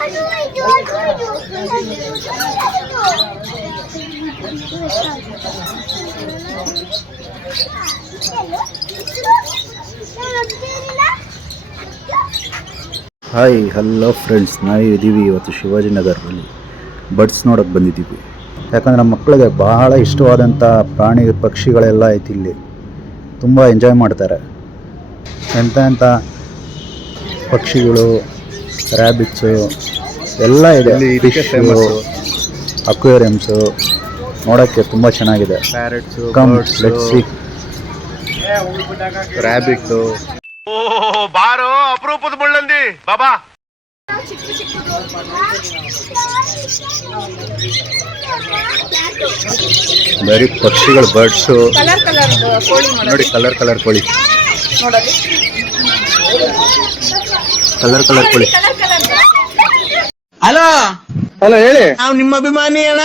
Hi hello friends, ನಾವಿದ್ದೀವಿ ಇವತ್ತು ಶಿವಾಜಿನಗರಲ್ಲಿ birds ನೋಡೋಕ್ಕೆ ಬಂದಿದ್ದೀವಿ. ಯಾಕಂದರೆ ನಮ್ಮ ಮಕ್ಕಳಿಗೆ ಬಹಳ ಇಷ್ಟವಾದಂಥ ಪ್ರಾಣಿ ಪಕ್ಷಿಗಳೆಲ್ಲ ಐತಿ. ಇಲ್ಲಿ ತುಂಬ ಎಂಜಾಯ್ ಮಾಡ್ತಾರೆ. ಎಂಥ ಪಕ್ಷಿಗಳು, ರ್ಯಾಬಿಟ್ಸು ಎಲ್ಲ ಇದೆ. ಫಿಶ್ಶು, ಅಕ್ವೇರಿಯಮ್ಸು ನೋಡೋಕ್ಕೆ ತುಂಬ ಚೆನ್ನಾಗಿದೆ. ಪ್ಯಾರೆಟ್ಸು, ಲೆಟ್ಸಿ, ರ್ಯಾಬಿಟ್ಟು. ಬಾರೋ ಅಪರೂಪದ ಮುಳ್ಳಂದಿ ಬಾಬಾ. ಬರೀ ಪಕ್ಷಿಗಳು, ಬರ್ಡ್ಸು ನೋಡಿ. ಕಲರ್ ಕೋಳಿ, ಕಲರ್ ಕೋಳಿ. ಹಲೋ ಹಲೋ, ಹೇಳಿ. ನಾವು ನಿಮ್ಮ ಅಭಿಮಾನಿ ಅಣ್ಣ.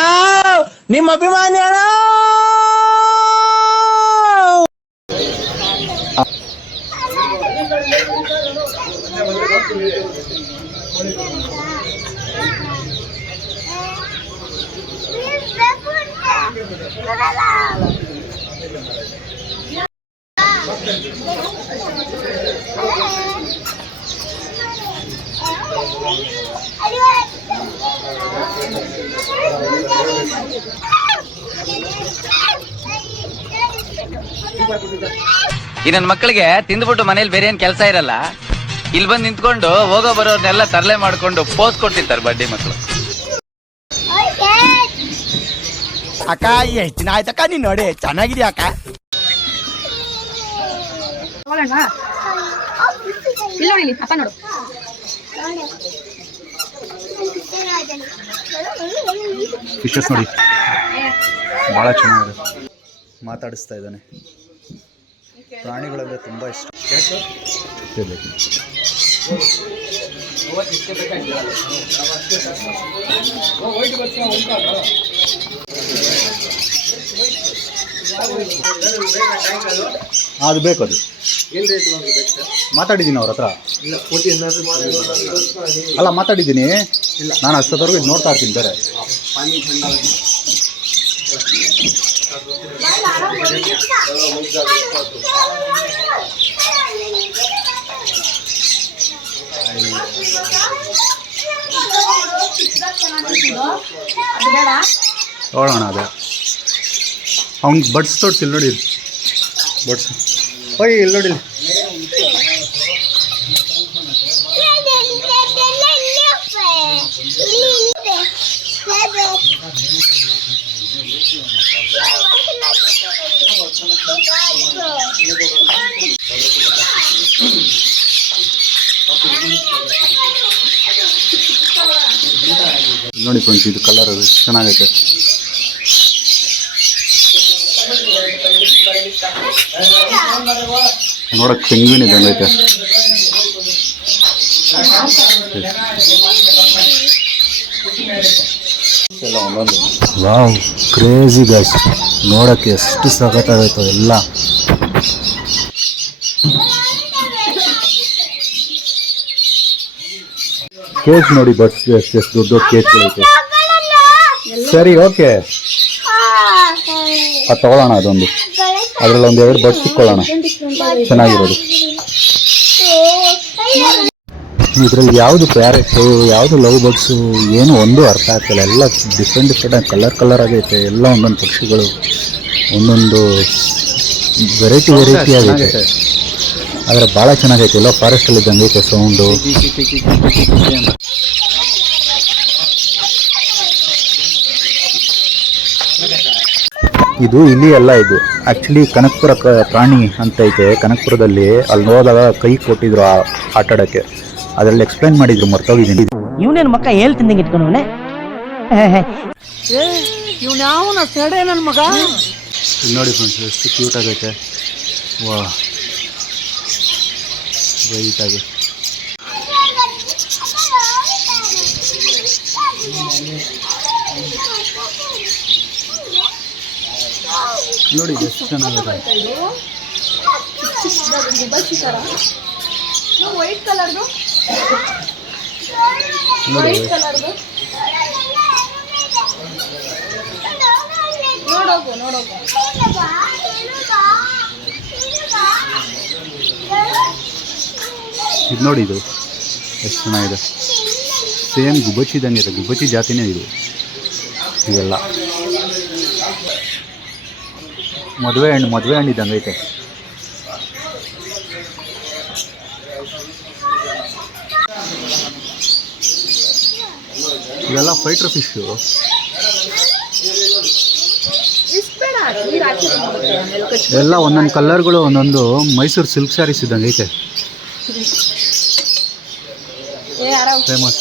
ಈ ನನ್ನ ಮಕ್ಕಳಿಗೆ ತಿಂದ್ಬಿಟ್ಟು ಮನೇಲಿ ಬೇರೆ ಏನ್ ಕೆಲಸ ಇರಲ್ಲ. ಇಲ್ಲಿ ಬಂದು ನಿಂತ್ಕೊಂಡು ಹೋಗೋ ಬರೋರ್ನೆಲ್ಲ ತರಲೆ ಮಾಡ್ಕೊಂಡು ಪೋಸ್ ಕೊಡ್ತಿರ್ತಾರೆ ಬಡ್ಡಿ ಮಕ್ಕಳು. ಅಕ್ಕ ಎಷ್ಟು ದಿನ ಆಯ್ತಕ್ಕ ನೀನ್ ನೋಡಿ, ಚೆನ್ನಾಗಿದ್ಯಾ ಅಕ್ಕ? ಅಪ್ಪ ನೋಡು, ಫಿಶಸ್ ನೋಡಿ, ಭಾಳ ಚೆನ್ನಾಗಿದೆ. ಮಾತಾಡಿಸ್ತಾ ಇದ್ದಾನೆ. ಪ್ರಾಣಿಗಳೆಲ್ಲ ತುಂಬ ಇಷ್ಟ. ಅದು ಬೇಕು. ಅದು ಮಾತಾಡಿದ್ದೀನಿ ಅವ್ರ ಹತ್ರ. ಅಲ್ಲ, ಮಾತಾಡಿದ್ದೀನಿ ನಾನು. ಅಷ್ಟೊತ್ತವರೆಗೂ ಇದು ನೋಡ್ತಾ ಇರ್ತೀನಿ ಬೇರೆ. ನೋಡೋಣ. ಅದೇ ಅವ್ನಿಗೆ ಬಡ್ಸ್ ತೋರಿಸಿಲ್ಲ ನೋಡಿ. ಬಡ್ಸ್ ಹೋಯ್ ಇಲ್ಲಿ ನೋಡಿ. ನೋಡಿ ಫ್ರೆಂಡ್ಸ್, ಇದು ಕಲರ್ ಎಷ್ಟು ಚೆನ್ನಾಗೈತೆ. ನೋಡಕ್ಕೆ ಪೆಂಗ್ವಿನ್ ಇದ್ದಂಗೆ ಐತೆ. Wow, crazy guys. ನೋಡಕ್ಕೆ ಎಷ್ಟು ಸಖತ್ತಾಗೈತೆ ಎಲ್ಲ. ಕೇಜ್ ನೋಡಿ, ಬಸ್ ಎಷ್ಟು ದೊಡ್ಡ ಕೇಜ್ಗಳೈತೆ. ಸರಿ, ಓಕೆ, ಅದು ತಗೊಳ್ಳೋಣ. ಅದೊಂದು ಅದರಲ್ಲಿ ಒಂದು 2 ಬಡ್ಸ್ ಇಟ್ಕೊಳ್ಳೋಣ, ಚೆನ್ನಾಗಿರೋದು. ಇದರಲ್ಲಿ ಯಾವುದು ಪ್ಯಾರೆಟ್ಟು, ಯಾವುದು ಲವ್ ಬರ್ಡ್ಸು, ಏನು ಒಂದು ಅರ್ಥ ಆಗ್ತಿಲ್ಲ. ಎಲ್ಲ ಡಿಫ್ರೆಂಟ್ ಕಲರ್ ಆಗೈತೆ. ಎಲ್ಲ ಒಂದೊಂದು ಪಕ್ಷಿಗಳು, ಒಂದೊಂದು ವೆರೈಟಿ ಆಗೈತೆ. ಆದರೆ ಭಾಳ ಚೆನ್ನಾಗೈತೆ. ಎಲ್ಲ ಫಾರೆಸ್ಟಲ್ಲಿ ಇದ್ದಂಗೆ ಐತೆ ಸೌಂಡು. ಇದು ಇಲ್ಲಿ ಅಲ್ಲ, ಇದು ಆ್ಯಕ್ಚುಲಿ ಕನಕಪುರ ಪ್ರಾಣಿ ಅಂತ ಐತೆ. ಕನಕಪುರದಲ್ಲಿ ಅಲ್ಲಿ ಹೋದಾಗ ಕೈ ಕೊಟ್ಟಿದ್ರು ಆಟ ಆಡೋಕ್ಕೆ. ಅದರಲ್ಲಿ ಎಕ್ಸ್ಪ್ಲೈನ್ ಮಾಡಿದ್ರು, ಮರ್ತೋಗಿದ್ದೀನಿ. ಇವನೇನು ಮಕ್ಕ ಹೇಳ್ತಿದ್ದಂಗೆ ಇಟ್ಕೊಂಡವನೆ. ಇವ್ನ ಸೆಡೆ ನನ್ನ ಮಗ. ನೋಡಿ ಫ್ರೆಂಡ್ಸ್, ಎಷ್ಟು ಕ್ಯೂಟ್ ಆಗೈತೆ. ವಾ, ವೈಟ್ ಆಗಿ. ನೋಡಿ ಎಷ್ಟು ಚೆನ್ನಾಗಿದೆ. ವೈಟ್ ಕಲರ್ದು ನೋಡಿ ಇದು ನೋಡಿ, ಇದು ಎಷ್ಟು ಚೆನ್ನಾಗಿದೆ. ಸೇಮ್ ಗುಬ್ಬಚ್ಚಿ ಇದ್ದಂಗೆ ಇದೆ, ಗುಬ್ಬಚ್ಚಿ ಜಾತಿನೇ ಇದು. ಇವೆಲ್ಲ ಮದುವೆ ಹಣ್ಣು ಇದ್ದಂಗೆ ಐತೆ. ಇವೆಲ್ಲ ಫೈಟರ್ ಫಿಶ್ಶು. ಎಲ್ಲ ಒಂದೊಂದು ಕಲರ್ಗಳು ಒಂದೊಂದು ಮೈಸೂರು ಸಿಲ್ಕ್ ಸ್ಯಾರೀಸ್ ಇದ್ದಂಗೆ ಐತೆ. ಫೇಮಸ್.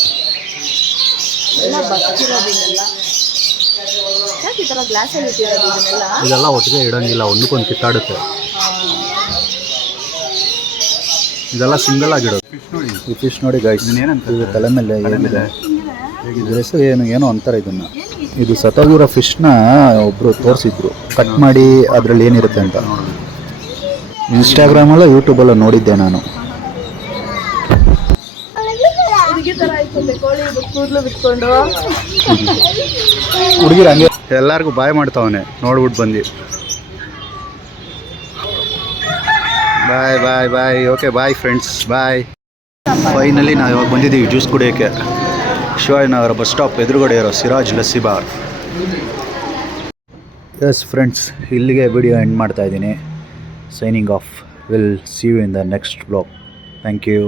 ಇದೆಲ್ಲ ಒಟ್ಟಿಗೆ ಇಡೋಂಗಿಲ್ಲ, ಒಂದಕ್ಕೊಂದು ಕಿತ್ತಾಡುತ್ತೆ. ಇದೆಲ್ಲ ಸಿಂಗಲ್ ಆಗಿಡೋದು. ಈ ಫಿಶ್ ನೋಡಿ ಗೈಸ್, ಇದು ತಲೆ ಮೇಲೆ ಏನಿದೆ, ಇದ್ರ ಹೆಸರು ಏನೋ ಅಂತಾರೆ ಇದನ್ನು. ಇದು ಸತ್ತೋಗಿರೋ ಫಿಶ್ನ ಒಬ್ಬರು ತೋರಿಸಿದ್ರು, ಕಟ್ ಮಾಡಿ ಅದರಲ್ಲಿ ಏನಿರುತ್ತೆ ಅಂತ. ಇನ್ಸ್ಟಾಗ್ರಾಮಲ್ಲೋ ಯೂಟ್ಯೂಬಲ್ಲೋ ನೋಡಿದ್ದೆ ನಾನು. ಹುಡುಗಿರು ಹಂಗೆ ಎಲ್ಲರಿಗೂ ಬಾಯ್ ಮಾಡ್ತಾವನೆ ನೋಡ್ಬಿಟ್ಟು ಬಂದು. ಬಾಯ್ ಬಾಯ್ ಬಾಯ್. ಓಕೆ ಬಾಯ್ ಫ್ರೆಂಡ್ಸ್, ಬಾಯ್. ಫೈನಲಿ ನಾವು ಇವಾಗ ಬಂದಿದ್ದೀವಿ ಜ್ಯೂಸ್ ಕುಡಿಯೋಕ್ಕೆ. ಶಿವಾಜಿನಗರ ಬಸ್ ಸ್ಟಾಪ್ ಎದುರುಗಡೆ ಇರೋ Siraj lassi bar. Yes friends, ಇಲ್ಲಿಗೆ ವಿಡಿಯೋ ಎಂಡ್ ಮಾಡ್ತಾಯಿದ್ದೀನಿ. Signing off. Will see you in the next blog. Thank you.